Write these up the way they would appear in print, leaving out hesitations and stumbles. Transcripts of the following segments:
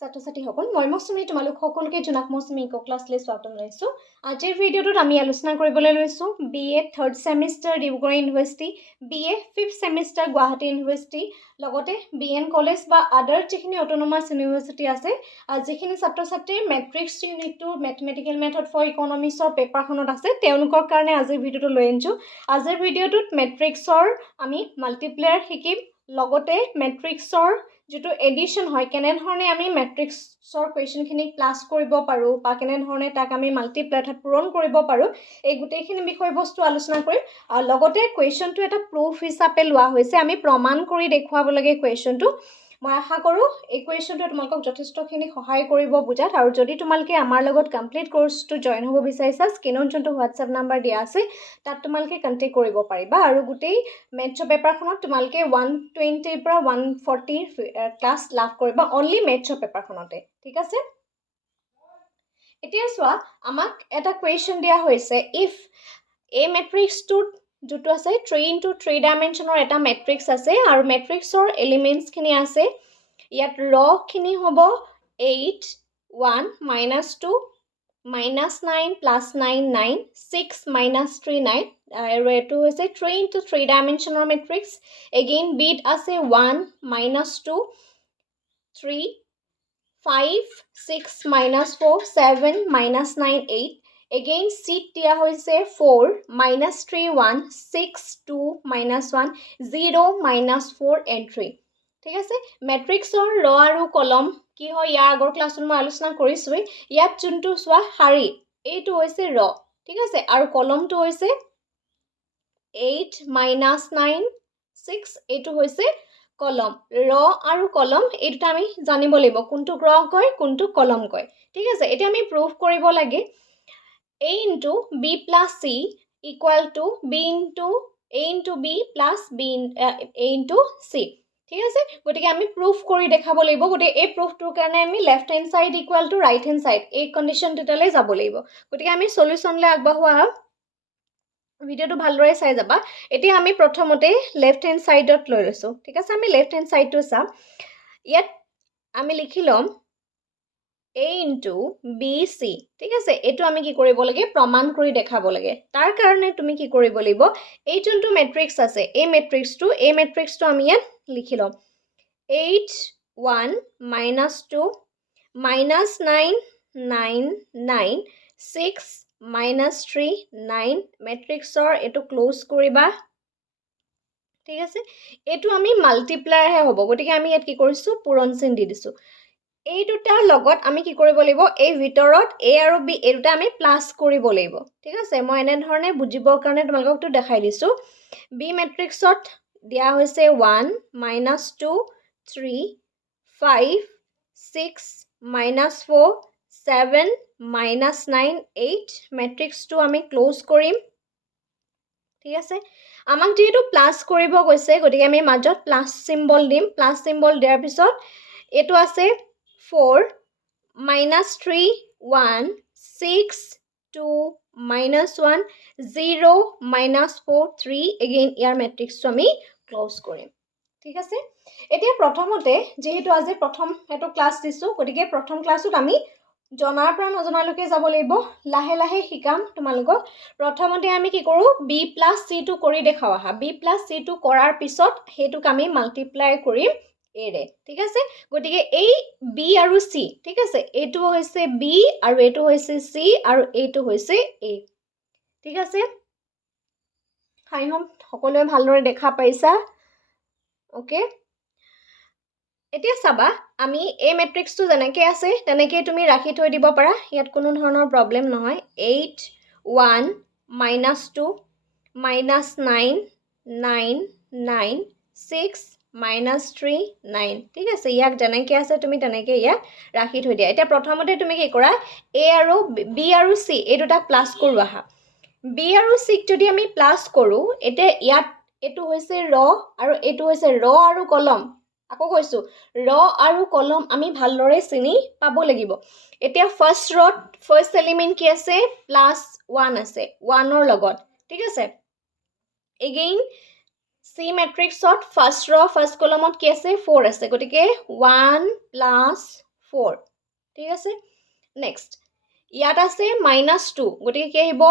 ছাত্ৰ-ছাত্ৰীসকল মই মৌচুমী তোমালোক সকলোকে জনাক মৌচুমী ইকো ক্লাছলৈ স্বাগতম জনাইছোঁ। আজিৰ ভিডিঅ'টোত আমি আলোচনা কৰিবলৈ লৈছোঁ BA 3rd semester Dibrugarh university, BA 5th semester Guwahati university, লগতে BN কলেজ বা আদাৰ যিখিনি অট'নমাছ ইউনিভাৰ্চিটি আছে, যিখিনি ছাত্ৰ-ছাত্ৰীৰ matrix unit 2 mathematical method for ইকনমিক্সৰ পেপাৰখনত আছে তেওঁলোকৰ কাৰণে আজিৰ ভিডিঅ'টো লৈ আনিছোঁ। আজিৰ ভিডিঅ'টোত মেট্ৰিক্সৰ আমি মাল্টিপ্লায়াৰ শিকিম, লগতে মেট্ৰিক্সৰ যিটো এডিশ্যন হয় কেনেধৰণে আমি মেট্ৰিক্সৰ কুৱেশ্যনখিনি প্লাছ কৰিব পাৰোঁ বা কেনেধৰণে তাক আমি মাল্টিপ্লাই অৰ্থাৎ পূৰণ কৰিব পাৰোঁ এই গোটেইখিনি বিষয়বস্তু আলোচনা কৰিম। আৰু লগতে কুৱেশ্যনটো এটা প্ৰুফ হিচাপে লোৱা হৈছে, আমি প্ৰমাণ কৰি দেখুৱাব লাগে কুৱেশ্যনটো। মই আশা কৰোঁ এই কুৱেশ্যনটোৱে তোমালোকক যথেষ্টখিনি সহায় কৰিব বুজাত। আৰু যদি তোমালোকে আমাৰ লগত কমপ্লিট কোৰ্চটো জইন হ'ব বিচাৰিছা, স্ক্ৰীনত যোনটো হোৱাটছএপ নাম্বাৰ দিয়া আছে তাত তোমালোকে কণ্টেক্ট কৰিব পাৰিবা। আৰু গোটেই মেথছৰ পেপাৰখনত তোমালোকে 120ৰ পৰা 140 ক্লাছ লাভ কৰিবা অনলি মেথছৰ পেপাৰখনতে, ঠিক আছে। এতিয়া চোৱা, আমাক এটা কুৱেশ্যন দিয়া হৈছে, ইফ এই মেট্ৰিক্সটোত যোনটো আছে 3x3 ডাইমেনশ্যনৰ এটা মেট্ৰিক্স আছে আৰু মেট্ৰিক্সৰ এলিমেণ্টছখিনি আছে, ইয়াত ৰখিনি হ'ব 8 1 -2 -9 +9 9 6 -3 9 আৰু এইটো হৈছে 3x3 ডাইমেনশ্যনৰ মেট্ৰিক্স। এগেইন বিত আছে 1 -2 3 5 6 -4 7 -9 8। এগেইন চিট দিয়া হৈছে 4 -3 1 6 2 -1 0 -4 and 3, ঠিক আছে। মেট্ৰিক্সৰ ৰ আৰু কলম কি হয় ইয়াৰ আগৰ ক্লাছত মই আলোচনা কৰিছোঁৱেই। ইয়াত যোনটো চোৱা শাৰী এইটো হৈছে ৰ, ঠিক আছে, আৰু কলমটো হৈছে 8 -9 6 এইটো হৈছে কলম। ৰ আৰু কলম এই দুটা আমি জানিব লাগিব কোনটো ৰ কয় কোনটো কলম কয়, ঠিক আছে। এতিয়া আমি প্ৰুফ কৰিব লাগে A into B plus C equal to A into B plus A into C, ঠিক আছে। গতিকে আমি প্ৰুফ কৰি দেখাব লাগিব। গতিকে এই প্ৰুফটোৰ কাৰণে আমি left hand side equal to right hand side এই কণ্ডিশ্যন দুটালৈ যাব লাগিব। গতিকে আমি চলিউশ্যনলৈ আগবাঢ়োৱা ভিডিঅ'টো ভালদৰে চাই যাবা। এতিয়া আমি প্ৰথমতে লেফ্ট হেণ্ড ছাইডত লৈ লৈছোঁ, ঠিক আছে। আমি লেফ্ট হেণ্ড ছাইডটো চাম। ইয়াত আমি লিখি ল'ম A into B C, ঠিক আছে। এইটো আমি কি কৰিব লাগে, প্ৰমাণ কৰি দেখাব লাগে। তাৰ কাৰণে তুমি কি কৰিব লাগিব, এই যোনটো মেট্ৰিক্স আছে এই মেট্ৰিক্সটো আমি ইয়াত লিখি ল'ম 8 1 -2 -9 9 9 6 -3 9 মেট্ৰিক্সৰ এইটো ক্লোজ কৰিবা, ঠিক আছে। এইটো আমি মাল্টিপ্লায়াৰহে হ'ব, গতিকে আমি ইয়াত কি কৰিছোঁ পূৰণ চিন দি দিছোঁ। এই দুটাৰ লগত আমি কি কৰিব লাগিব, এই ভিতৰত A আৰু B এই দুটা আমি প্লাছ কৰিব লাগিব, ঠিক আছে। মই এনেধৰণে বুজিবৰ কাৰণে তোমালোককতো দেখাই দিছোঁ। B মেট্ৰিক্সত দিয়া হৈছে 1 -2 3 5 6 -4 7 -9 8 মেট্ৰিক্সটো আমি ক্লোজ কৰিম, ঠিক আছে। আমাক যিহেতু প্লাছ কৰিব কৈছে গতিকে আমি মাজত প্লাছ চিম্বল দিম। প্লাছ চিম্বল দিয়াৰ পিছত এইটো আছে 4 -3 1 6 2 -1 0 -4 3 এগেইন ইয়াৰ মেট্ৰিক্সটো আমি ক্লোজ কৰিম, ঠিক আছে। এতিয়া প্ৰথমতে যিহেতু আজি প্ৰথম এইটো ক্লাছ দিছোঁ গতিকে প্ৰথম ক্লাছত আমি জনাৰ পৰা নজনালৈকে যাব লাগিব, লাহে লাহে শিকাম তোমালোকক। প্ৰথমতে আমি কি কৰোঁ, B plus C2 কৰি দেখাওঁ আহা। B plus C2 কৰাৰ পিছত সেইটোক আমি মাল্টিপ্লাই কৰিম এৰে, ঠিক আছে। গতিকে এই B আৰু C, ঠিক আছে, এইটো হৈছে B আৰু এইটো হৈছে C আৰু এইটো হৈছে A, ঠিক আছে। হাই হোম সকলোৱে ভালদৰে দেখা পাইছা, অ'কে। এতিয়া চাবা, আমি এই মেট্ৰিক্সটো যেনেকৈ আছে তেনেকৈ তুমি ৰাখি থৈ দিব পাৰা, ইয়াত কোনো ধৰণৰ প্ৰব্লেম নহয়। 8 1 -2 -9 9 9 6 -3 9, ঠিক আছে। ইয়াক যেনেকৈ আছে তুমি তেনেকৈ ইয়াক ৰাখি থৈ দিয়া। এতিয়া প্ৰথমতে তুমি কি কৰা, B আৰু C এই দুটা প্লাছ কৰোঁ আহা। B আৰু Cক যদি আমি প্লাছ কৰোঁ, এতিয়া ইয়াত এইটো হৈছে ৰ আৰু এইটো হৈছে ৰ আৰু কলম। আকৌ কৈছোঁ, ৰ আৰু কলম আমি ভালদৰে চিনি পাব লাগিব। এতিয়া ফাৰ্ষ্ট এলিমেণ্ট কি আছে, +1 আছে 1ৰ লগত, ঠিক আছে। এগেইন C মেট্ৰিক্সত ফাৰ্ষ্ট কলমত কি আছে 4 আছে, গতিকে 1 + 4 ঠিক আছে নেক্সট ইয়াত আছে -2 গতিকে কি আহিব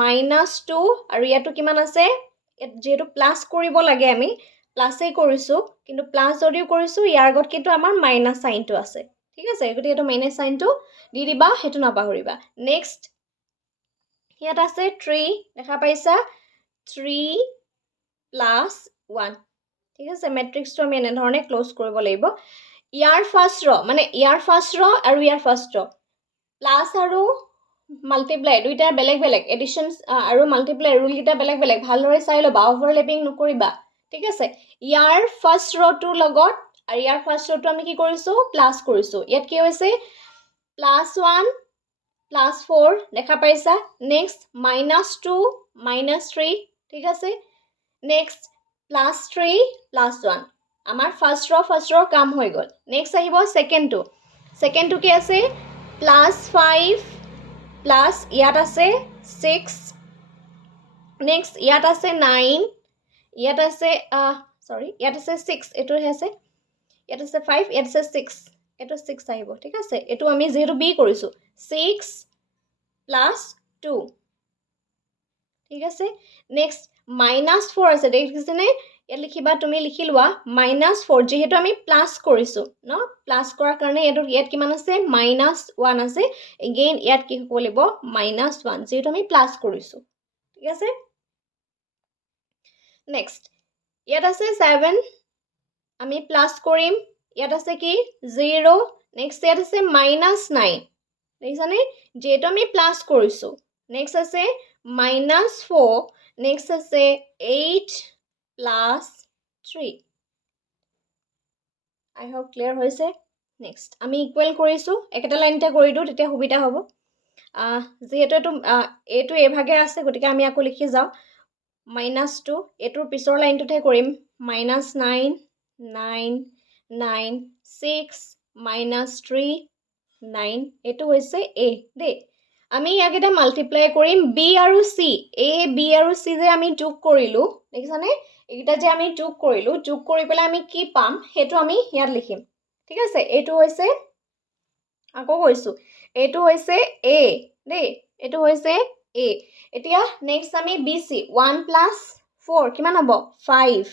-2 আৰু ইয়াতো কিমান আছে যেহেতু প্লাস কৰিব লাগে আমি প্লাসে কৰিছো কিন্তু প্লাস যদিও কৰিছো ইয়াৰ আগত কিন্তু আমাৰ মাইনাস সাইনটো আছে ঠিক আছে গতিকে এটো মাইনাস সাইনটো দি দিবা হেতু নাপাহৰিবা নেক্সট ইয়াত আছে 3 দেখা পাইছা 3 plus 1 ঠিক আছে ম্যাট্ৰিক্সটো আমি এনে ধৰণে ক্লোজ কৰিব লাগিব ইয়াৰ ফাৰ্স্ট ৰ মানে ইয়াৰ ফাৰ্স্ট ৰ আৰু ইয়াৰ ফাৰ্স্ট ৰ প্লাস আৰু মাল্টিপ্লাই দুইটা বেলেগ বেলেগ এডিশন আৰু মাল্টিপ্লাই ৰুল গিটা বেলেগ বেলেগ ভালদৰে চাই লবা ওভাৰলেপিং নকৰিবা ঠিক আছে ইয়াৰ ফাৰ্স্ট ৰটো লগত আৰু ইয়াৰ ফাৰ্স্ট ৰটো আমি কি কৰিছো প্লাস কৰিছো ইয়াত কি হৈছে +1 +4 দেখা পাইছা নেক্সট -2 -3 ঠিক আছে নেক্সট +3 +1 আমাৰ ফাৰ্স্ট ৰ কাম হৈ গল নেক্সট আহিব সেকেন্ডটো কি আছে +5 প্লাস ইয়াত আছে 6 নেক্সট ইয়াত আছে 9 ইয়াত আছে ইয়াত আছে 6 এটো আছে ইয়াত আছে 5 ইয়াত আছে 6 এটো 6 আহিব ঠিক আছে এটো আমি যেহেতু বি কৰিছো 6 + 2 ঠিক আছে নেক্সট -4 আছে দেখিছেনে ইয়াত লিখিবা তুমি লিখি লোৱা -4 যেহেতু আমি প্লাস কৰিছো ন প্লাস কৰাৰ কাৰণে ইয়াত কিমান আছে -1 আছে এগেইন ইয়াত কি হ'ব লাগিব -1 যেহেতু আমি প্লাস কৰিছো ঠিক আছে নেক্সট ইয়াত আছে 7 আমি প্লাস কৰিম ইয়াত আছে কি 0 নেক্সট ইয়াত আছে -9 দেখিছানে যেহেতু আমি প্লাস কৰিছো নেক্সট আছে -4 নেক্সট আছে 8 + 3 I hope clear হৈছে নেক্সট আমি ইকুৱেল কৰিছো একটা লাইনতে কৰি দিও তেতিয়া সুবিধা হ'ব যেহেতু এটো এ ভাগে আছে গতিকে আমি আকৌ লিখি যাও -2 এটোৰ পিছৰ লাইনটোতে কৰিম -9 9 9 6 -3 9 এটো হৈছে a দে আমি ইয়াকেটা মাল্টিপ্লাই কৰিম b আৰু c a b আৰু c যে আমি যোগ কৰিলো দেখিছানে এইটা যে আমি যোগ কৰিলো যোগ কৰি পেলাই আমি কি পাম হেতু আমি ইয়াত লিখিম ঠিক আছে এটো হৈছে আকৌ কৈছো এটো হৈছে a দে এটো হৈছে a এতিয়া নেক্সট আমি bc 1 + 4 কিমান হ'ব 5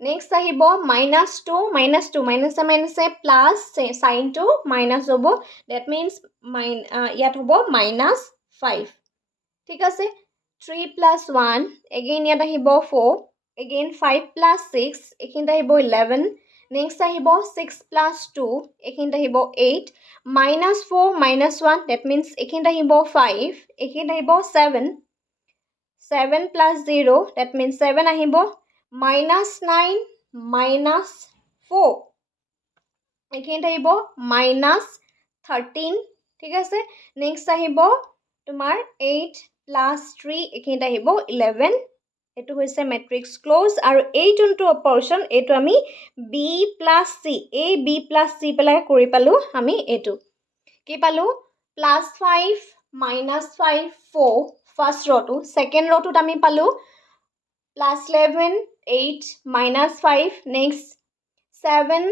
নেক্সট আহিব -2 মাইনাসে প্লাস সাইনটো মাইনাস হ'ব দ্যাট মিন্স ইয়াত হ'ব -5 ঠিক আছে 3 + 1 এগেইন ইয়াত আহিব 4 এগেইন 5 + 6 এখিনতে আহিব 11 নেক্সট আহিব 6 + 2 এখিনতে আহিব 8 -4 -1 দ্যাট মিন্স এখিনতে আহিব 5 এখিনতে আহিব 7 7 + 0 দ্যাট মিন্স 7 আহিব -9 -4 এখিনতে আহিব -13 ঠিক আছে নেক্সট আহিব তোমাৰ 8 + 3 এখিনতে আহিব 11 এটো হৈছে ম্যাট্ৰিক্স ক্লোজ আৰু এই যোনটো অপাৰেশন এটো আমি b + c a b + c পেলাই কৰি পালো আমি এটো কি পালো +5 -5 4 ফাৰ্স্ট ৰটো সেকেন্ড ৰটোত আমি পালো +11 8 -5 next 7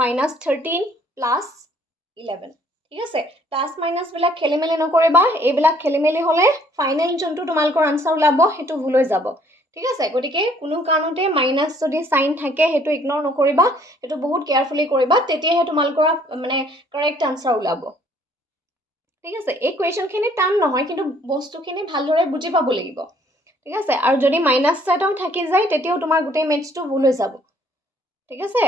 -13 +11 ঠিক আছে প্লাস মাইনাস বিলাক খেলিমেলি নকৰিবা এইবিলাক খেলিমেলি হলে ফাইনাল যোনটো তোমালকৰ আনসাৰ ওলাব হেতু ভুল হৈ যাব ঠিক আছে গটিকে কোনো কাৰণতে মাইনাস যদি সাইন থাকে হেতু ইগনোৰ নকৰিবা হেতু বহুত কেয়াৰফুলি কৰিবা তেতিয়াহে তোমালকৰ মানে কাৰেক্ট আনসাৰ ওলাব ঠিক আছে এই কোৱেশ্চনখিনি টান নহয় কিন্তু বস্তুখিনি ভালদৰে বুজি পাব লাগিব ঠিক আছে আৰু যদি মাইনাস সাইনও থাকি যায় তেতিয়াও তোমাৰ গোটেই মেথছটো ভুল হৈ যাব ঠিক আছে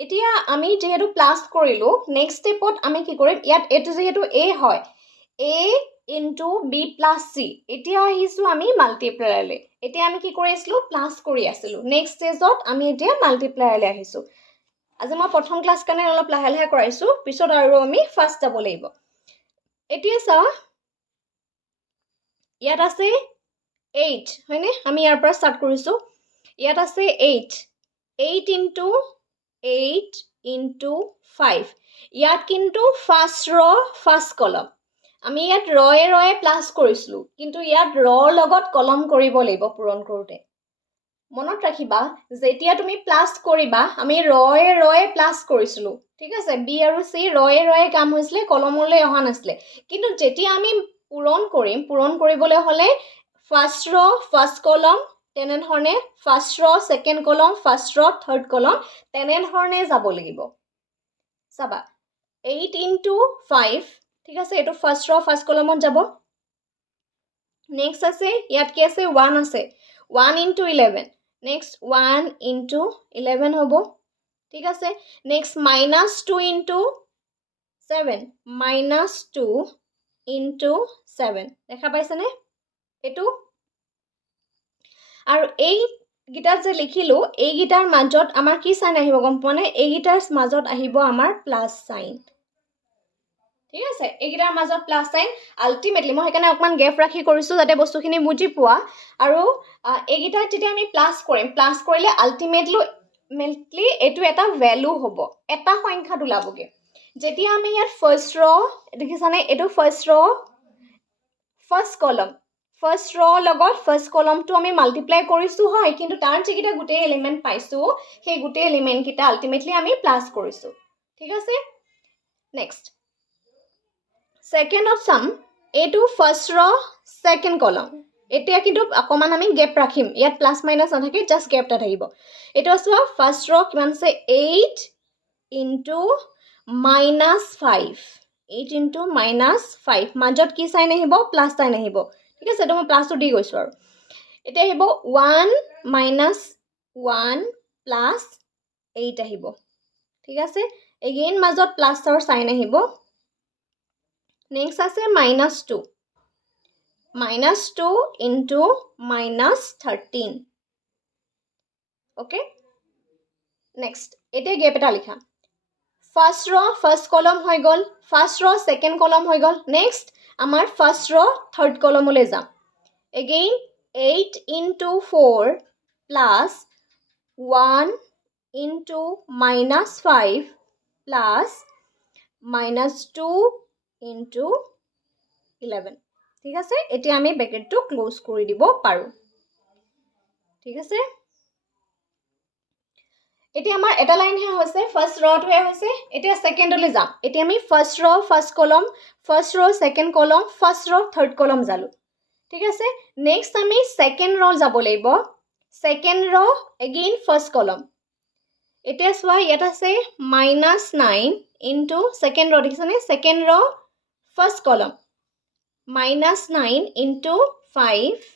এতিয়া আমি যেহেতু প্লাস কৰিলো নেক্সট স্টেপত আমি কি কৰিম ইয়াত এটো যেহেতু a হয় a * b + c এতিয়া আহিছো আমি মাল্টিপ্লাইলে এতিয়া আমি কি কৰিছিলো প্লাস কৰি আছিলো নেক্সট স্টেজত আমি এতিয়া মাল্টিপ্লাইলে আহিছো আজি মই প্ৰথম ক্লাস কাৰণে অলপ লাহে লাহে কৰাইছো পিছত আৰু আমি ফাৰ্স্ট যাব লাগিব এতিয়া চা ইয়াত আছে 8 হয়নে আমি ইয়াৰ পৰা স্টাৰ্ট কৰিছো ইয়াত আছে 8 8 * 8 * 5 ইয়াত কিন্তু ফাৰ্স্ট ৰ ফাৰ্স্ট কলম আমি ইয়াত ৰয়ে প্লাস কৰিছিলো কিন্তু ইয়াত ৰ লগত কলম কৰিব লাগিব পূৰণ কৰোতে মনত ৰাখিবা যেতিয়া তুমি প্লাছ কৰিবা আমি ৰয়ে প্লাছ কৰিছিলোঁ ঠিক আছে বি আৰু চি ৰয়ে কাম হৈছিলে কলমলৈ অহা নাছিলে কিন্তু যেতিয়া আমি পূৰণ কৰিবলৈ হ'লে ফাৰ্ষ্ট ফাৰ্ষ্ট কলম তেনেধৰণে ফাৰ্ষ্ট ছেকেণ্ড কলম ফাৰ্ষ্ট থাৰ্ড কলম তেনেধৰণে যাব লাগিব চাবা 8 into 5 ঠিক আছে এইটো ফাৰ্ষ্ট কলমত যাব নেক্সট আছে ইয়াত কি আছে 1 আছে 1 into 11 নেক্সট 1 into 11 হ'ব ঠিক আছে নেক্সট -2 into 7 -2 into 7 দেখা পাইছেনে এইটো আৰু এই গিটাৰ যে লিখিলো এই গিটাৰ মাজত আমাৰ কি সাইন আহিব গম পোৱা নে এই গিটাৰ মাজত আহিব আমাৰ প্লাস সাইন ঠিক আছে এই গিটাৰ মাজত প্লাস সাইন আলটিমেটলি মই হেকানে অকমান গেপ ৰাখি কৰিছো যাতে বস্তুখিনি বুজি পোৱা আৰু এই গিটাৰ যেতিয়া আমি প্লাস কৰিলে আলটিমেটলি এটো এটা ভ্যালু হ'ব এটা সংখ্যা ওলাবগে যেতিয়া আমি ইয়াত ফাৰ্ষ্ট দেখিছানে এটো ফাৰ্ষ্ট কলম ফাৰ্ষ্ট লগত ফাৰ্ষ্ট কলমটো আমি মাল্টিপ্লাই কৰিছো হয় কিন্তু তাৰ যেকিটা গুটে এলিমেন্ট পাইছো সেই গুটে এলিমেন্ট কিটা আলটিমেটলি আমি প্লাস কৰিছো ঠিক আছে নেক্সট সেকেন্ড অফ সাম এটো ফাৰ্ষ্ট সেকেন্ড কলম এতিয়া কিন্তু অকমান আমি গেপ ৰাখিম ইয়াত প্লাস মাইনাস নাথাকে জাস্ট গেপ টা থাকিব এটো আছে ফাৰ্ষ্ট কিমান আছে 8 into -5 8 into -5 মাজত কি সাইন আহিব প্লাস সাইন আহিব ঠিক আছে তো মই প্লাসটো দি গৈছো আৰু এতিয়া আহিব 1 -1 plus 8 আহিব ঠিক আছে এগেইন মাজত প্লাসৰ সাইন আহিব নেক্সট আছে -2 -2 into -13 ওকে নেক্সট এতিয়া গেপ এটা লিখা ফাৰ্ষ্ট কলম হৈ গল ফাৰ্ষ্ট সেকেন্ড কলম হৈ গল নেক্সট আমাৰ ফাৰ্ষ্ট থাৰ্ড কলমলৈ যাম again 8 into 4 plus 1 into -5 plus -2 into 11 ঠিক আছে এতিয়া আমি ব্ৰেকেটটো ক্লোজ কৰি দিব পাৰো ঠিক আছে এতিয়া আমাৰ এটা লাইন হে হৈছে ফাৰ্ষ্ট ৰটো হে হৈছে এতিয়া সেকেন্ডলৈ যাম এতিয়া আমি ফাৰ্ষ্ট ফাৰ্ষ্ট কলম ফাৰ্ষ্ট সেকেন্ড কলম ফাৰ্ষ্ট থাৰ্ড কলম জালো ঠিক আছে নেক্সট আমি সেকেন্ড যাব লাগিব সেকেন্ড এগেইন ফাৰ্ষ্ট কলম এতিয়া সোয়া ইয়াত আছে -9 into সেকেন্ড দেখিছানে সেকেন্ড ফাৰ্ষ্ট কলম -9 into 5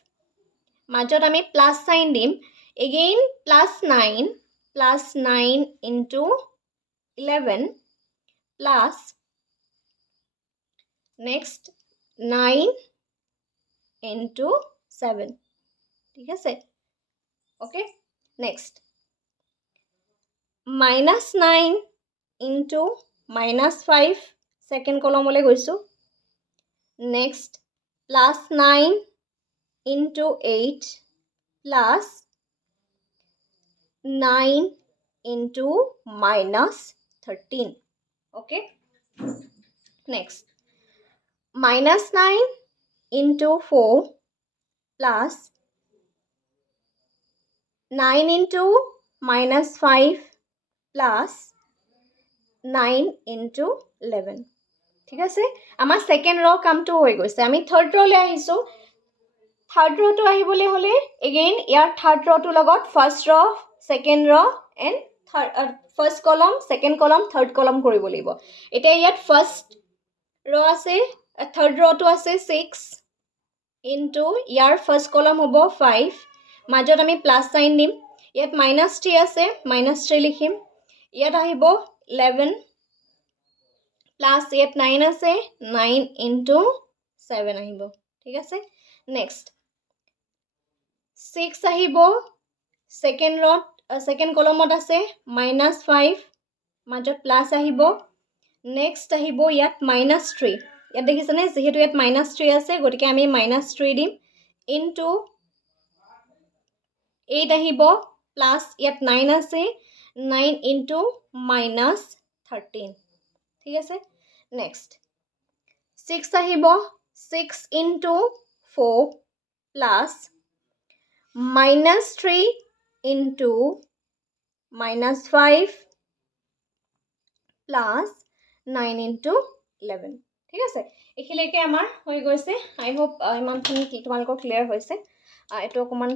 মাজত আমি প্লাস সাইন দিম again +9 into 11 plus next 9 into 7 ঠিক আছে okay next -9 into -5 second কলমলৈ গৈছো next +9 into 8 plus 9 into -13 okay next -9 into 4 plus 9 into -5 plus 9 into 11 ঠিক আছে আমাৰ সেকেন্ড কামটো হৈ গৈছে আমি থাৰ্ড লৈ আহিছো থাৰ্ড টো আহিবলৈ হলে এগেইন ইয়াৰ থাৰ্ড টো লগত ফাৰ্ষ্ট সেকেন্ড এন্ড ফাৰ্ষ্ট কলম সেকেন্ড কলম থাৰ্ড কলম কৰিব লাগিব এতিয়া ইয়াত ফাৰ্ষ্ট আছে থাৰ্ড টো আছে 6 into ইয়াৰ ফাৰ্ষ্ট কলম হ'ব 5 মাজত আমি প্লাস সাইন দিম ইয়াত -3 আছে -3 লিখিম ইয়াত আহিব 11 প্লাস ইয়াত 9 আছে 9 into 7 আহিব ঠিক আছে নেক্সট 6 আহিব সেকেন্ড কলমত আছে -5 মাজত প্লাস আহিব নেক্সট আহিব ইয়াত -3 ইয়াত দেখিছানে যেহেতু ইয়াত -3 আছে গতিকে আমি -3 দিম into 8 আহিব প্লাস ইয়াত 9 আছে 9 into -13 ঠিক আছে নেক্সট 6 আহিব 6 into 4 plus -3 into -5 plus 9 into 11 ঠিক আছে এখিলৈকে আমাৰ হৈ গৈছে আই হোপ ইমানখিনি তোমালোকৰ ক্লিয়াৰ হৈছে এটো অকমান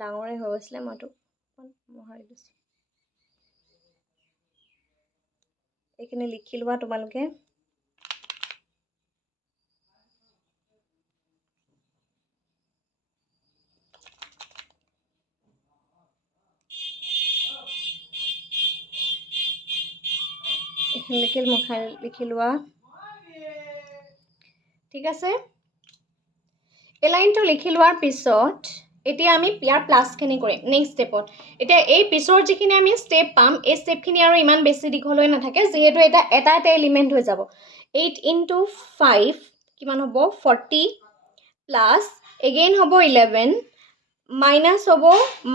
ডাঙৰে হৈ গৈছিলে মইটো মহাৰি দিছো এইখিনি লিখি লোৱা তোমালোকে লিখি লোৱা ঠিক আছে এই লাইনটো লিখি লোৱাৰ পিছত এতিয়া আমি ইয়াৰ প্লাসখিনি কৰিম নেক্সট স্টেপত এতিয়া এই পিছৰ যিখিনি আমি স্টেপ পাম এই স্টেপখিনি আৰু ইমান বেছি দীঘল হৈ নাথাকে যেহেতু এটা এলিমেন্ট হৈ যাব 8 into 5 কিমান হ'ব 40 প্লাস এগেইন হ'ব 11 মাইনাস হ'ব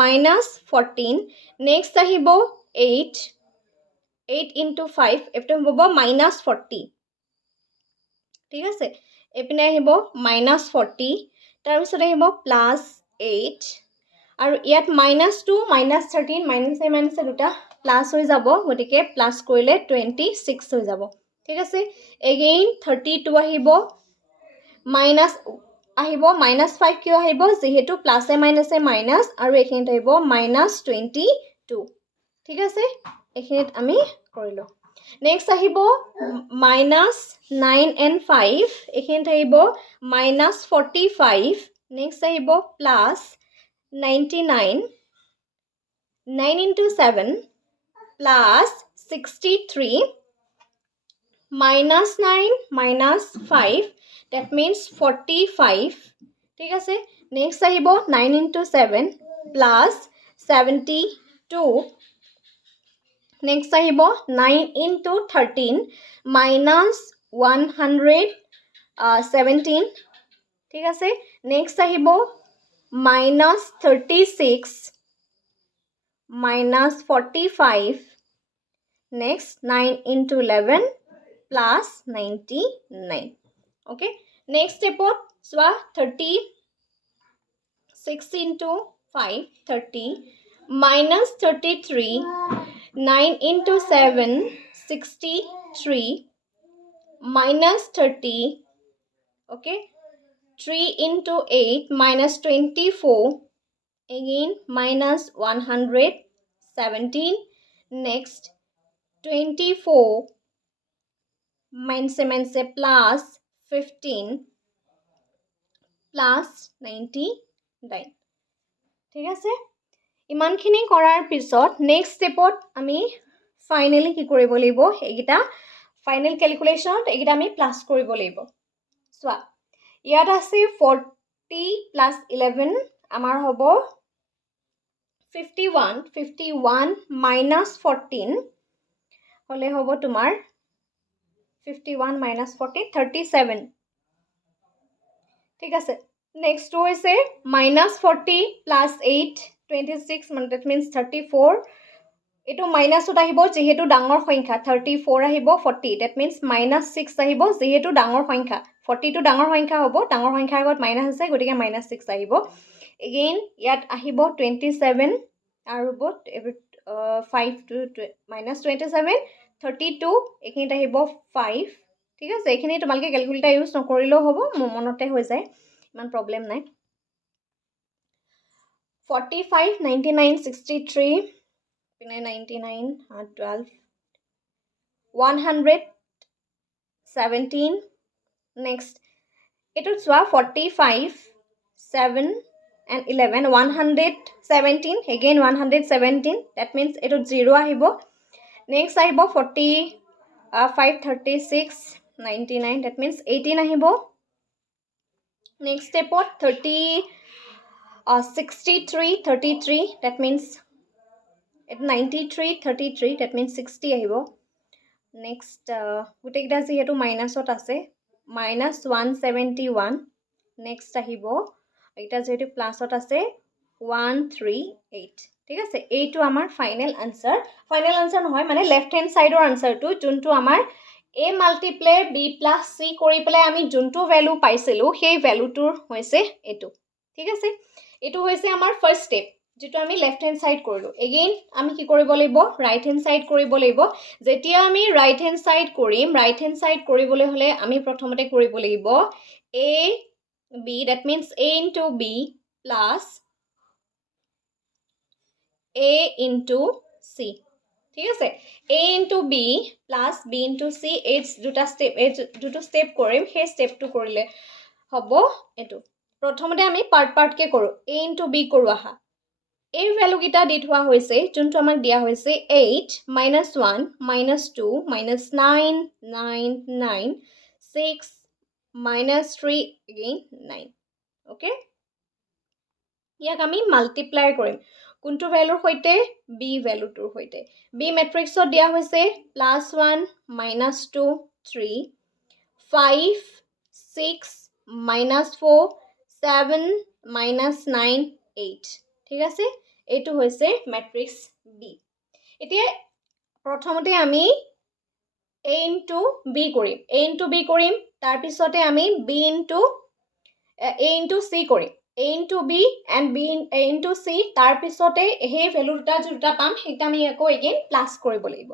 -14 নেক্সট আহিব 8 into 5 এটো হ'ব -40 ঠিক আছে এপিনে আহিব -40 তাৰ পিছত আহিব +8 আৰু ইয়াত -2 -13 মাইনাস দুটা প্লাস হৈ যাব গটিকে প্লাস কৰিলে 26 হৈ যাব ঠিক আছে এগেইন 32 আহিব মাইনাস আহিব -5 কিয় আহিব যেহেতু প্লাসে মাইনাসে মাইনাস আৰু এখিনিত আহিব -22 ঠিক আছে এখিনিত আমি কৰিলো নেক্সট আহিব -9 and 5 এখিনিত আহিব -45 নেক্সট আহিব +99 9 into 7 plus 63 -9 -5 that means 45 ঠিক আছে নেক্সট আহিব 9 into 7 plus 72 next আহিব 9 into 13 minus 117 ঠিক আছে next আহিব minus 36 minus 45 next 9 into 11 plus 99 okay next stepot soa 36 into 5 30 minus 33 9 into 7 63 minus 30 okay 3 into 8 minus 24 again minus 117 next 24 minus plus 15 plus 99 ঠিক আছে ইমানখিনি কৰাৰ পিছত নেক্সট স্টেপত আমি ফাইনালি কি কৰিব লাগিব এইগিটা ফাইনাল ক্যালকুলেশনত এইগিটা আমি প্লাস কৰিব লাগিব সোয়া ইয়াত আছে 40 plus 11 আমাৰ হ'ব 51 minus 14 হলে হ'ব তোমাৰ 51 minus 40 37 ঠিক আছে নেক্সট হৈছে -40 plus 8 26 that means 34 এটো মাইনাসত আহিব যেহেতু ডাঙৰ সংখ্যা 34 আহিব 40 that means -6 আহিব যেহেতু ডাঙৰ সংখ্যা 40 টো ডাঙৰ সংখ্যা হ'ব ডাঙৰ সংখ্যাৰ আগত মাইনাস আছে গটিকে -6 আহিব again ইয়াত আহিব 27 আৰু হ'ব 5 to -27 32 এখিনিত আহিব 5 ঠিক আছে এখিনি তোমালকে ক্যালকুলেটৰ ইউজ নকৰিলেও হ'ব মনতে হৈ যায় ইমান প্ৰবলেম নাই 45 99 63 99 12 117 next it is 45 7 and 11 117 again 117 that means it is 0 ahibo next ahibo 45 36 99 that means 18 ahibo next step 30 63 33 that means 93 33 that means 60 ahibo next gutekita jehetu minusot ase -171 next ahibo এটা যেহেতু প্লাসত আছে 138 ঠিক আছে এইটো আমাৰ ফাইনাল আনসাৰ নহয় মানে left hand সাইডৰ আনসাৰটো যোনটো আমাৰ a multiply b plus c কৰি পেলাই আমি যোনটো ভ্যালু পাইছিলো সেই ভ্যালুটোৰ হৈছে এটো ঠিক আছে এটো হৈছে আমাৰ ফাৰ্স্ট স্টেপ যেটো আমি লেফট হ্যান্ড সাইড কৰিলো এগেইন আমি কি কৰিব লাগিব ৰাইট হ্যান্ড সাইড কৰিব লাগিব যেতিয়া আমি ৰাইট হ্যান্ড সাইড কৰিম ৰাইট হ্যান্ড সাইড কৰিবলৈ হলে আমি প্ৰথমতে কৰিব লাগিব a b that means a into b plus a into c ঠিক আছে a into b plus b into c H দুটা স্টেপ কৰিম সেই স্টেপটো কৰিলে হ'ব এটো প্ৰথমতে আমি পাৰ্ট কে কৰো a into b কৰো আহা এই ভ্যালু কিটা দি থোৱা হৈছে যোনটো আমাক দিয়া হৈছে 8 minus 1 minus 2 minus 9 9 9 6 minus 3 again 9 okay ইয়াক আমি মাল্টিপ্লাই কৰিম কোনটো ভ্যালুৰ সৈতে b ভ্যালুটোৰ সৈতে b ম্যাট্ৰিক্সত দিয়া হৈছে +1 -2 3 5 6 -4 7 -9 8 ঠিক আছে এইটো হৈছে ম্যাট্ৰিক্স b এতিয়া প্ৰথমতে আমি a into b কৰিম a into b কৰিম তাৰ পিছতে আমি b into a into c কৰিম a into b and b a into c তাৰ পিছতে সেই ভ্যালু দুটা পাম হেটা আমি আকৌ এগেইন প্লাস কৰিব লাগিব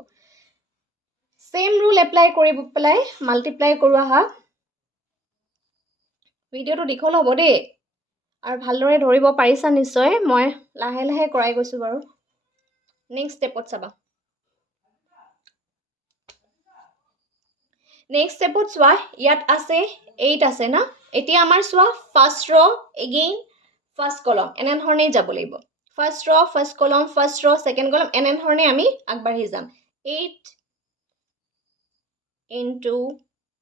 সেম ৰুল এপ্লাই কৰিব পেলাই মাল্টিপ্লাই কৰো আহা ভিডিওটো দীঘল হ'ব দেই আৰু ভালদৰে ধৰিব পাৰিছা নিশ্চয় মই লাহে লাহে কৰাই গৈছো বাৰু নেক্সট স্টেপত চাবা নেক্সট স্টেপত চোৱা ইয়াত আছে 8 আছে না এতিয়া আমাৰ চোৱা ফাৰ্স্ট ৰ এগেইন ফাৰ্স্ট কলম এনে ধৰণে যাব লাগিব ফাৰ্স্ট ৰ ফাৰ্স্ট কলম ফাৰ্স্ট ৰ সেকেন্ড কলম এনে ধৰণে আমি আগবাঢ়ি যাম 8 into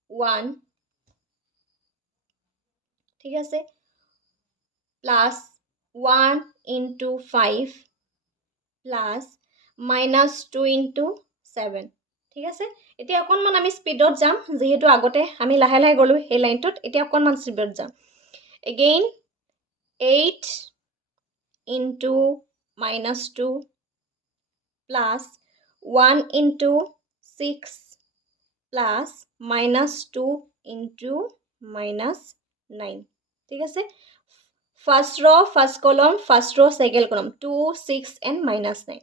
1 ঠিক আছে plus 1 into 5 plus minus 2 into 7 ঠিক আছে এতিয়া অকনমান আমি স্পিডত যাম যেহেতু আগতে আমি লাহে লাহে গলো এই লাইনটোত এতিয়া অকনমান স্পিডত যাম again 8 into minus 2 plus 1 into 6 plus minus 2 into minus 9 ঠিক আছে first row first column first row second column 2 6 and minus 9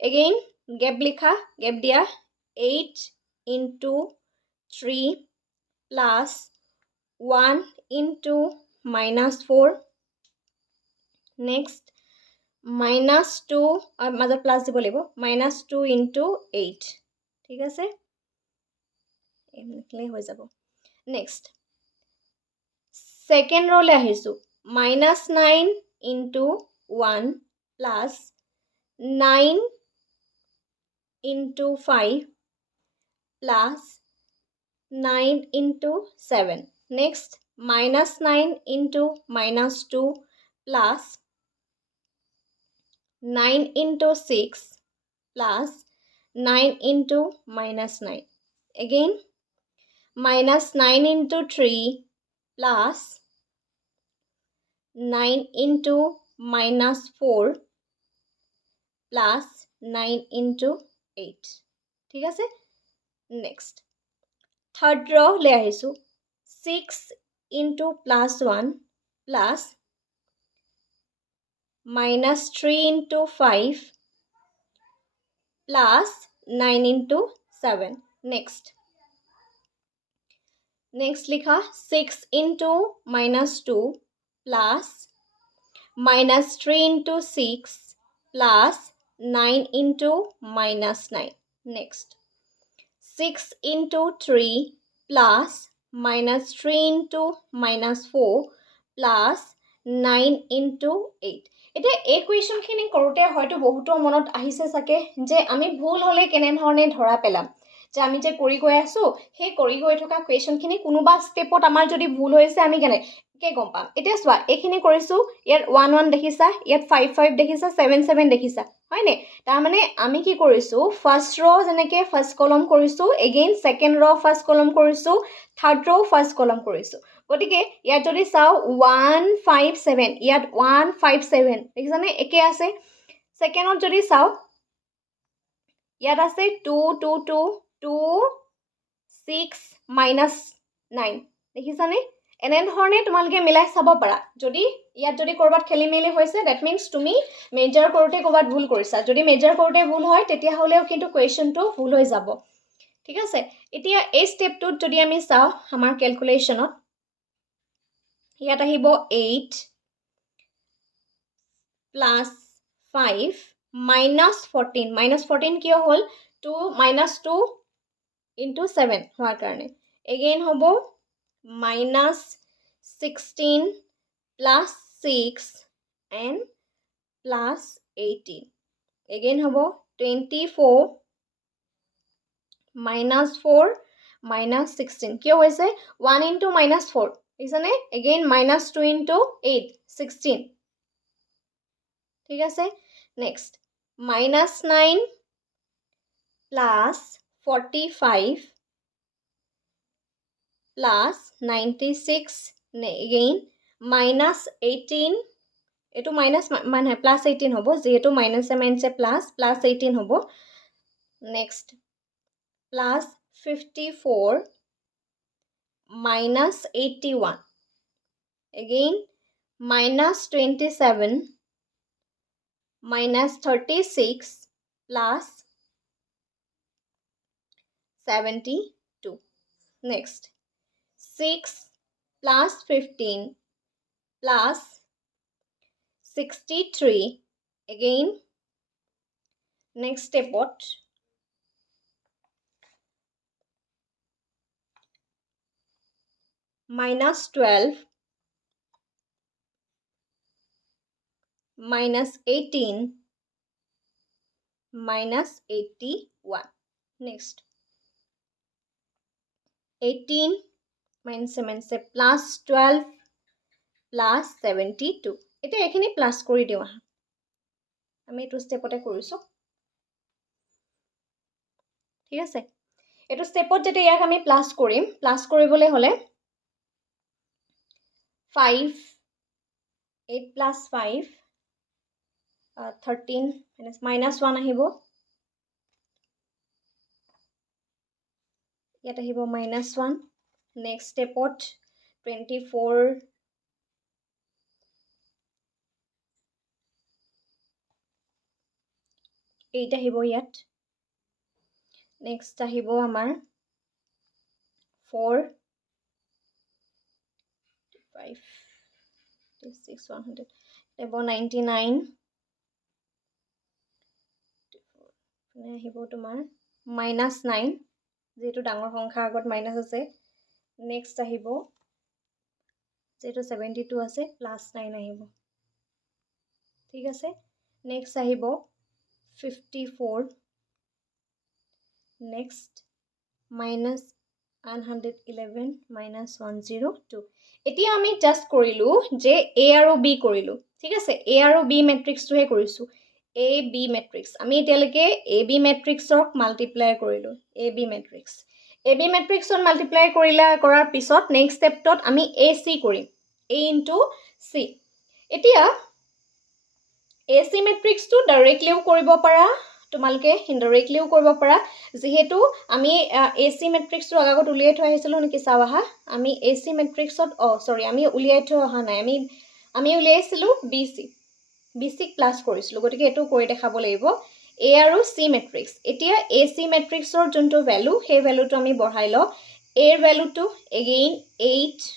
again gap likha gap dia 8 into 3 plus 1 into minus 4 next minus 2 মাজত plus দিব লাগিব minus 2 into 8 ঠিক আছে এমনিকলে হৈ যাব next second row le ahisu minus 9 into 1 plus 9 into 5 plus 9 into 7 next minus 9 into minus 2 plus 9 into 6 plus 9 into minus 9 again minus 9 into 3 plus 9 into minus 4 plus 9 into 8 ঠিক আছে next third row le ahisu 6 into plus 1 plus minus 3 into 5 plus 9 into 7 next likha 6 into minus 2 plus minus 3 into 6 plus 9 into minus 9 next 6 into 3 plus minus 3 into minus 4 plus 9 into 8 এতিয়া এই কুৱেশ্যনখিনি কৰোঁতে হয়তো বহুতৰ মনত আহিছে চাগে যে আমি ভুল হলে কেনে ধৰণে ধৰা পেলাম যে আমি যে কৰি গৈ আছো সেই কৰি গৈ থকা কুৱেশ্যনখিনি কোনোবা ষ্টেপত আমাৰ যদি ভুল হৈছে আমি কেনেকৈ গম পাম এতিয়া চোৱা এইখিনি কৰিছো ইয়াত 1 1 দেখিছা ইয়াত 5 5 দেখিছা 7 7 দেখিছা হয়নে তাৰ মানে আমি কি কৰিছো ফাৰ্স্ট ৰ যেনেকৈ ফাৰ্স্ট কলম কৰিছো এগেইন সেকেন্ড ৰ ফাৰ্স্ট কলম কৰিছো থাৰ্ড ৰ ফাৰ্স্ট কলম কৰিছো গতিকে ইয়াত যদি চাও 1 5 7 ইয়াত 1 5 7 দেখিছানে একে আছে সেকেন্ডত যদি চাও ইয়াত আছে 2 2 2 2 6 minus 9 দেখিছানে এনেধৰণে তোমালোকে মিলাই চাব পাৰা যদি ইয়াত যদি ক'ৰবাত খেলি মেলি হৈছে ডেট মিনছ তুমি মেজাৰ কৰোঁতে ক'ৰবাত ভুল কৰিছা যদি মেজাৰ কৰোঁতে ভুল হয় তেতিয়াহ'লেও কিন্তু কুৱেশ্যনটো ভুল হৈ যাব ঠিক আছে এতিয়া এই ষ্টেপটোত যদি আমি চাওঁ আমাৰ কেলকুলেশ্যনত ইয়াত আহিব 8 প্লাছ 5 মাইনাছ 14 কিয় হ'ল 2 মাইনাছ 2 ইনটু 7 হোৱাৰ কাৰণে এগেইন হ'ব minus 16 plus 6 and plus 18 again hobo 24 minus 4 minus 16 kyo hoise 1 into minus 4 isane again minus 2 into 8 16 thik ase next minus 9 plus 45 plus 96 again minus 18 eto minus man hai plus 18 hobo jehetu minus means plus 18 hobo next plus 54 minus 81 again minus 27 minus 36 plus 72 next 6 plus 15 plus 63 again next step what minus 12 minus 18 minus 81 next 18 minus 7 plus 12 plus 72 এটা এখানে plus কৰি দিও আমি এটো স্টেপতে কৰিছো ঠিক আছে এটো স্টেপত যেতে ইয়াক আমি প্লাস কৰিম প্লাস কৰিবলৈ হলে 5 8 plus 5 13 minus 1 আহিব ইয়াত আহিব minus 1 next stepot 24 8 আহিব ইয়াত next আহিব আমাৰ 4 5 6 100 আহিব 99 আহিব তোমাৰ minus 9 যেটো ডাঙৰ সংখ্যাৰ আগত মাইনাস আছে নেক্সট আহিব যেটো 72 আছে প্লাস 9 আহিব ঠিক আছে নেক্সট আহিব 54 next minus 111 minus 102 এতিয়া আমি জাস্ট কৰিলো যে a আৰু b কৰিলো ঠিক আছে a আৰু b ম্যাট্ৰিক্সটোহে কৰিছো a b ম্যাট্ৰিক্স আমি এতিয়ালৈকে a b ম্যাট্ৰিক্সক মাল্টিপ্লাই কৰিলো a b ম্যাট্ৰিক্সত মাল্টিপ্লাই কৰাৰ পিছত নেক্সট স্টেপত আমি a c কৰিম a into c এতিয়া a c ম্যাট্ৰিক্সটো ডাইৰেক্টলিও কৰিব পাৰা তোমালকে ইনডাইৰেক্টলিও কৰিব পাৰা যেহেতু আমি a c ম্যাট্ৰিক্সটো আগত উলিয়াই থৈ আহিছিলো নেকি চাওহা আমি a c ম্যাট্ৰিক্সত সৰি আমি উলিয়াই থৈ অহা নাই আমি উলিয়াইছিলো b c প্লাস কৰিছিলো গতিকে এটো কৰি দেখাব লাগিব a আৰু c ম্যাট্ৰিক্স এতিয়া a c ম্যাট্ৰিক্সৰ যোনটো ভ্যালু সেই ভ্যালুটো আমি বঢ়াই ল a ৰ ভ্যালুটো again 8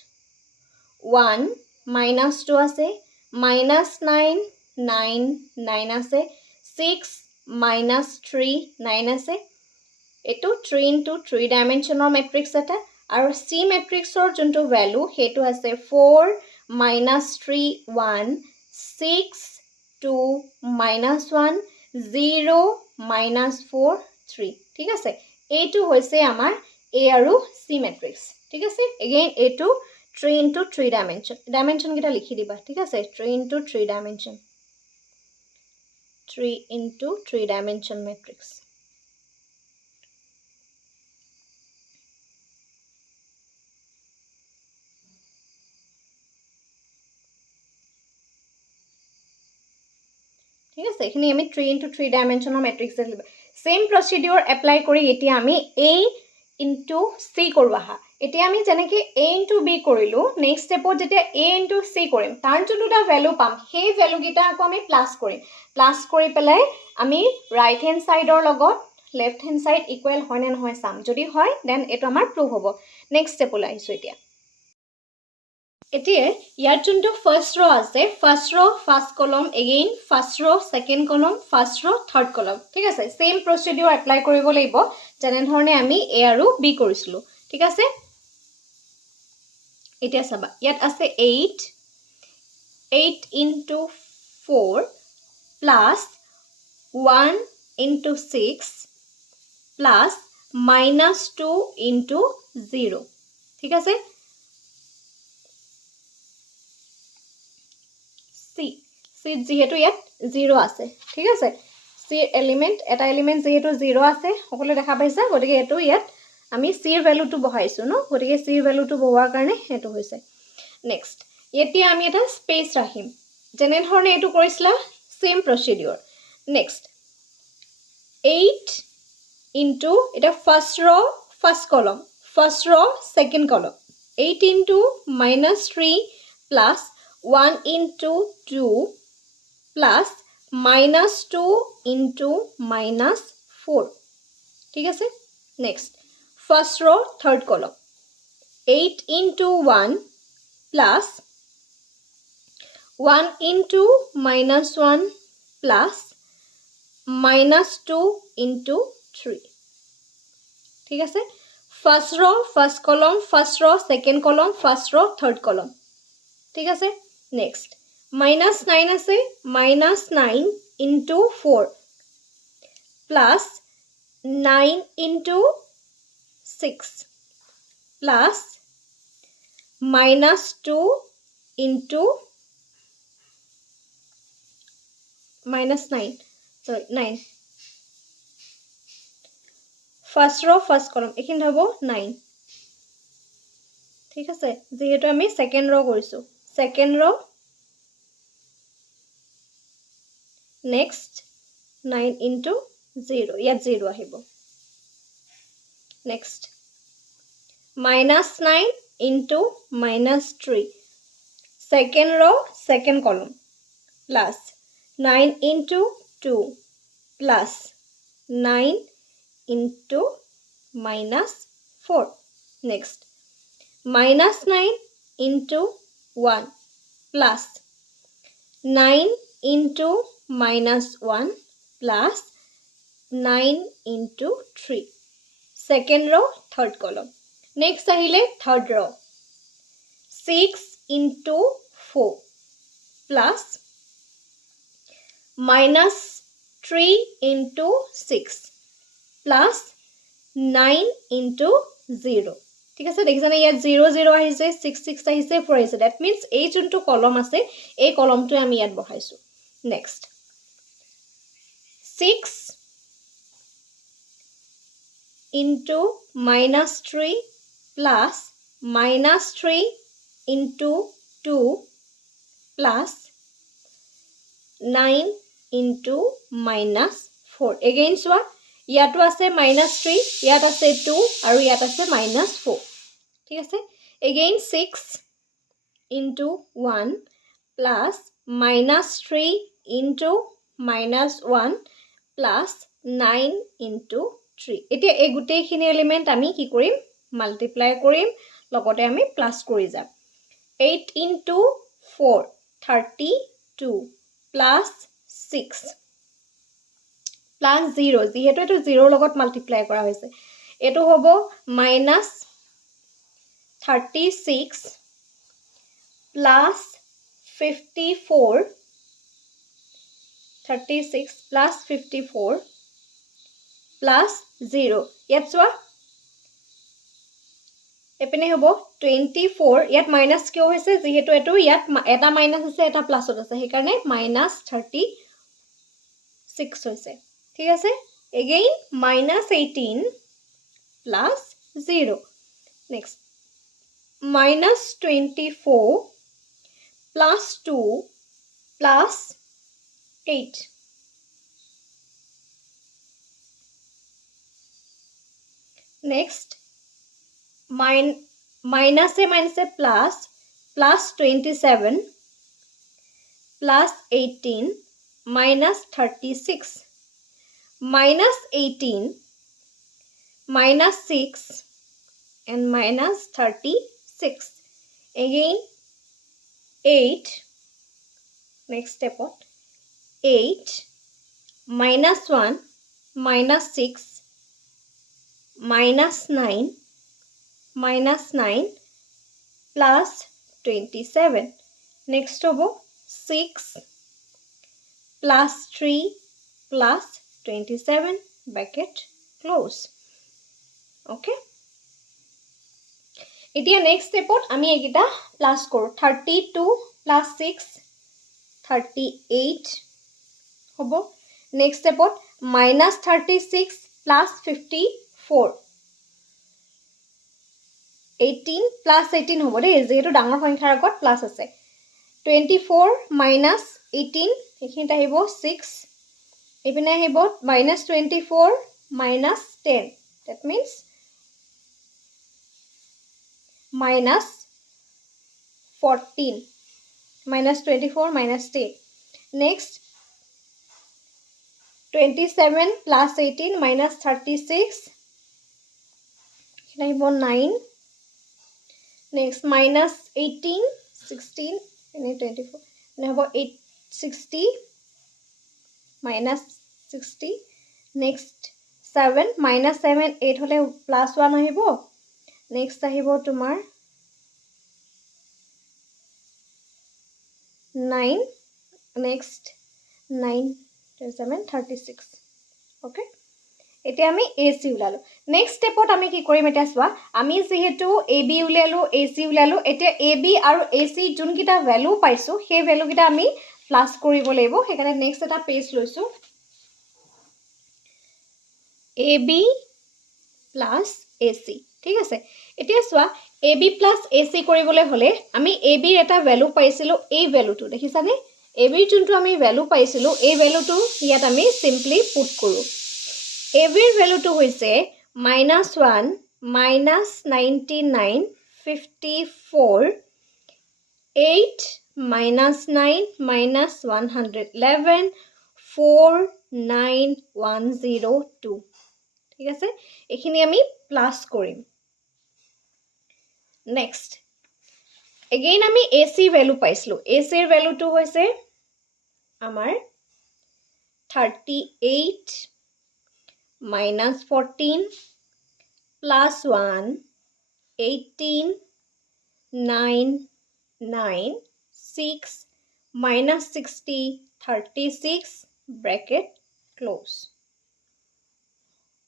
1 minus 2 আছে minus 9 9 9 আছে 6 minus 3 9 আছে এটো 3 into 3 ডাইমেনশনৰ ম্যাট্ৰিক্স এটা আৰু c ম্যাট্ৰিক্সৰ যোনটো ভ্যালু হেতু আছে 4 minus 3 1 6 2 minus 1 0 minus 4 3 ঠিক আছে এইটো হৈছে আমাৰ a আৰু c ম্যাট্ৰিক্স ঠিক আছে again এইটো 3 into 3 dimension গিটা লিখি দিবা ঠিক আছে 3 into 3 dimension 3 into 3 dimension matrix ঠিক আছে এখানে আমি 3 into 3 dimensional matrix লিখব same procedure apply কৰি এতিয়া আমি এই into c কৰোঁ আহা এতিয়া আমি যেনেকৈ a into b কৰিলোঁ নেক্সট ষ্টেপত যেতিয়া a into c কৰিম তাৰ যোনটা ভ্যালু পাম সেই ভ্যালুকেইটা আকৌ আমি প্লাস কৰিম প্লাস কৰি পেলাই আমি ৰাইট হেণ্ড সাইডৰ লগত লেফট হেণ্ড সাইড ইকুৱেল হয় নে নহয় চাম যদি হয় দেন এইটো আমাৰ প্ৰুভ হ'ব নেক্সট ষ্টেপলৈ আহিছোঁ এতিয়া এতিয়া ইয়াত যোনটো ফাৰ্ষ্ট ৰ আছে ফাৰ্ষ্ট ৰ ফাৰ্ষ্ট কলম এগেইন ফাৰ্ষ্ট ৰ সেকেন্ড কলম ফাৰ্ষ্ট ৰ থাৰ্ড কলম ঠিক আছে সেম প্ৰসিডিউৰ এপ্লাই কৰিব লাগিব যেনে ধৰণে আমি এ আৰু বি কৰিছিলো ঠিক আছে এতিয়া চাবা ইয়াত আছে 8 8 into 4 plus 1 into 6 plus minus 2 into 0 ঠিক আছে C C যেহেতু ইয়াত 0 আছে ঠিক আছে C এলিমেন্ট এটা এলিমেন্ট যেহেতু 0 আছে সকলো দেখা পাইছা গতিকে এটো ইয়াত আমি C এর ভ্যালুটো বহাইছো ন গতিকে C এর ভ্যালুটো বহোৱাৰ কাৰণে এটো হৈছে নেক্সট এতিয়া আমি এটা স্পেস ৰাখিম যেনে ধৰণে এটো কৰিছিলা সেম প্ৰসিডিউৰ নেক্সট 8 into এটা ফাৰ্ষ্ট ৰ ফাৰ্ষ্ট কলম ফাৰ্ষ্ট ৰ সেকেন্ড কলম 8 into -3 plus 1 into 2 plus -2 into -4 ঠিক আছে next first row third column 8 into 1 plus 1 into -1 plus -2 into 3 ঠিক আছে first row first column first row second column first row third column ঠিক আছে next -9 আছে -9 into 4 plus 9 into 6 plus -2 into -9 sorry 9 first row first column এখিনি হ'ব 9 ঠিক আছে যেহেতু আমি সেকেন্ড ৰ কৰিছো সেকেন্ড ৰ next 9 into 0 ইয়াত 0 আহিব next -9 into -3 second row second column plus 9 into 2 plus 9 into -4 next -9 into 1 plus 9 into -1 plus 9 into 3 second row third column next ahile third row 6 into 4 plus -3 into 6 plus 9 into 0 ঠিক আছে দেখিছানে ইয়াত 0 0 আহিছে 6 6 আহিছে 4 আহিছে that means এই যোনটো কলম আছে এই কলমটো আমি ইয়াত বহাইছো next 6 into -3 plus -3 into 2 plus 9 into -4 again চোৱা ইয়াতো আছে -3 ইয়াত আছে 2 আৰু ইয়াত আছে -4 ঠিক আছে again 6 into 1 plus -3 into -1 plus 9 into 3 এতিয়া এই গুটেইখিনি এলিমেন্ট আমি কি কৰিম মাল্টিপ্লাই কৰিম লগতে আমি প্লাস কৰি যাম 8 into 4 32 plus 6 plus 0 যেহেতু এটো 0 লগত মাল্টিপ্লাই কৰা হৈছে এটো হ'ব -36 plus 54 36 plus 54 plus 0 ইয়াত চোৱা এপিনে হ'ব 24 ইয়াত মাইনাস কিয় হৈছে যেহেতু এটো ইয়াত এটা মাইনাস আছে এটা প্লাসত আছে সেই কাৰণে -36 হৈছে ঠিক আছে again -18 plus 0 next -24 plus 2 plus 8 next minus a plus 27 plus 18 minus 36 minus 18 minus 6 and minus 36. Again 8, next step of 8 minus 1 minus 6 minus 9 plus 27. Next over 6 plus 3 plus 27 bracket close. Okay. এতিয়া next step আমি এগিটা plus কৰো 32 plus 6 38 হ'ব next step minus 36 plus 54 18 plus 18 হ'ব দেই যেহেতু ডাঙৰ সংখ্যাৰ আগত প্লাস আছে 24 minus 18 এখিনিত আহিব 6 এপিনে আহিব minus 24 minus 10 that means minus 14 minus 24 minus 10 next 27 plus 18 minus 36 here 9 next minus 18 16 and 24 now 60 minus 60 next 7 minus 7 8 hole plus 1 ahibo next ahibo tumar 9 next 9 7 36 okay এতিয়া আমি AC উলালো নেক্সট স্টেপত আমি কি কৰিম এটা সোৱা আমি যেহেতু AB উলালো AC উলালো এতিয়া AB আৰু AC যোন কিটা ভ্যালু পাইছো সেই ভ্যালু কিটা আমি প্লাস কৰিব লাগিব হেকানে নেক্সট এটা পেজ লৈছো AB plus AC ঠিক আছে এতিয়া সোৱা AB plus AC কৰিবলৈ হলে আমি AB ৰ এটা ভ্যালু পাইছিলো এই ভ্যালুটো দেখিছানে AB যোনটো আমি ভ্যালু পাইছিলো এই ভ্যালুটো ইয়াত আমি সিম্পলি পুট কৰো AB ৰ ভ্যালুটো হৈছে -1 minus 99 54 8 minus 9 minus 111 49102 ঠিক আছে এখিনি আমি প্লাস কৰিম নেক্সট again আমি AC ভ্যালু পাইছিলো AC ৰ ভ্যালুটো হৈছে আমাৰ 38 minus 14 plus 1 18 9 9 6 minus 60 36 bracket close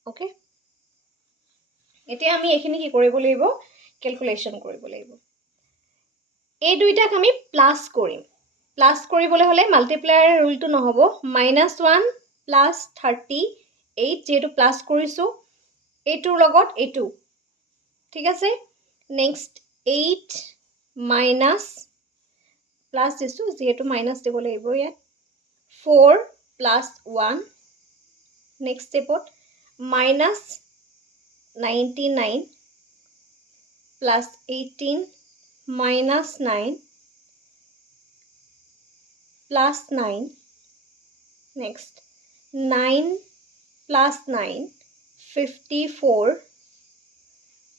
okay এতিয়া আমি এখিনি কি কৰিব লাগিব ক্যালকুলেশন কৰিব লাগিব এই দুইটাক আমি প্লাস কৰিম প্লাস কৰিবলৈ হলে মাল্টিপ্লায়াৰ ৰুলটো নহব -1 plus 38 যেটো প্লাস কৰিছো এইটোৰ লগত এইটো ঠিক আছে নেক্সট 8 minus plus দিছো যেটো মাইনাস দিব লাগিব ইয়াত 4 plus 1 next stepot minus 99 plus 18 minus 9 plus 9 next 9 plus 9 54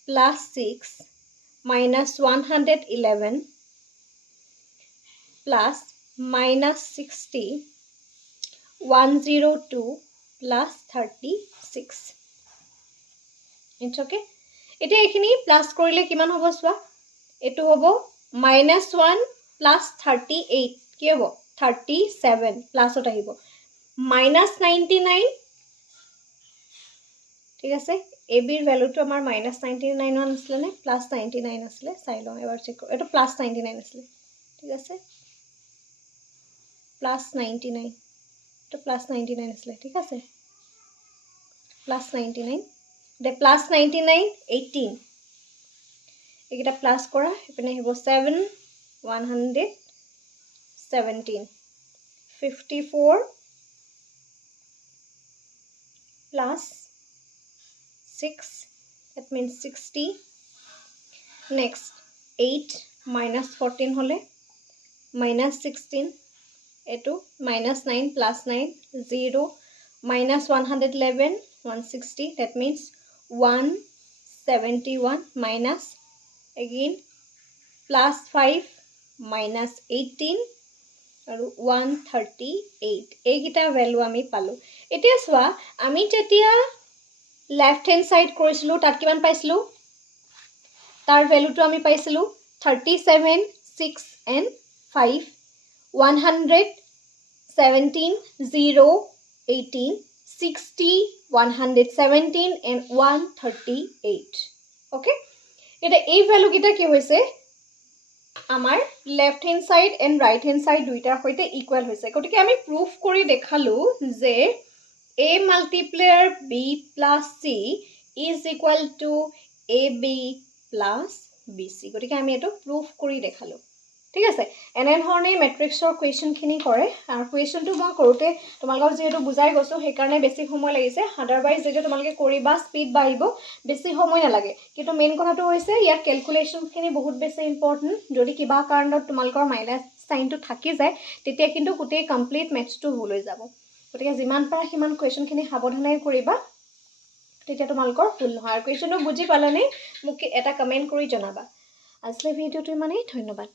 plus 6 minus 111 plus minus 60 102 plus 36 it's okay এতিয়া এখিনি প্লাস কৰিলে কিমান হ'ব সোৱা এটো হ'ব -1 plus 38 কি হ'ব 37 প্লাসত আহিব -99 ঠিক আছে AB ৰ ভ্যালুটো আমাৰ -99 মান আছিল নে +99 আছিল চাই লও এবাৰ চেক কৰো এটো +99 আছিল ঠিক আছে +99 তো +99 আছিল ঠিক আছে +99 the +99 18 একিটা প্লাস কৰা এপিনে হ'ব 7 117 54 plus 6 that means 60 next 8 minus 14 হলে minus 16 এইটো minus 9 plus 9 0 minus 111 160 that means 171 minus again plus 5 minus 18 আৰু 138 এইকেইটা ভ্যালু আমি পালো এতিয়া চোৱা আমি যেতিয়া লেফট হ্যান্ড সাইড কৰিছিলো তাত কিমান পাইছিলো তাৰ ভ্যালুটো আমি পাইছিলো 37 6 and 5 117 0 18 60 117 and 138 okay এটা এই ভ্যালু কিটা কি হৈছে আমাৰ left hand side and right hand side দুইটাৰ সৈতে ইকুয়াল হৈছে গতিকে আমি প্ৰুফ কৰি দেখালো যে a multiplier b plus c is equal to ab plus bc গতিকে আমি এটো প্রুফ কৰি দেখালো ঠিক আছে এনে ধৰণে ম্যাট্ৰিক্সৰ কোৱেশ্চনখিনি কৰে আৰু কোৱেশ্চনটো মই কৰোতে তোমালোকক যেহেতু বুজাই গৈছো সেই কাৰণে বেছি সময় লাগিছে আদাৰৱাইজ যেতিয়া তোমালোকে কৰিবা স্পিড বাঢ়িব বেছি সময় নালাগে কিন্তু মেইন কথাটো হৈছে ইয়াত ক্যালকুলেশনখিনি বহুত বেছি ইম্পৰ্টেন্ট যদি কিবা কাৰণত তোমালোকৰ মাইনাস সাইনটো থাকি যায় তেতিয়া কিন্তু গোটেই কমপ্লিট ম্যাথছটো ভুল হৈ যাব গতিকে যিমান পাৰা সিমান কোৱেশ্চনখিনি সাৱধানে কৰিবা তেতিয়া তোমালোকৰ ভুল নহয় আৰু কোৱেশ্চনটো বুজি পালানে মোক এটা কমেন্ট কৰি জনাবা আজিৰ ভিডিওটো মানে ধন্যবাদ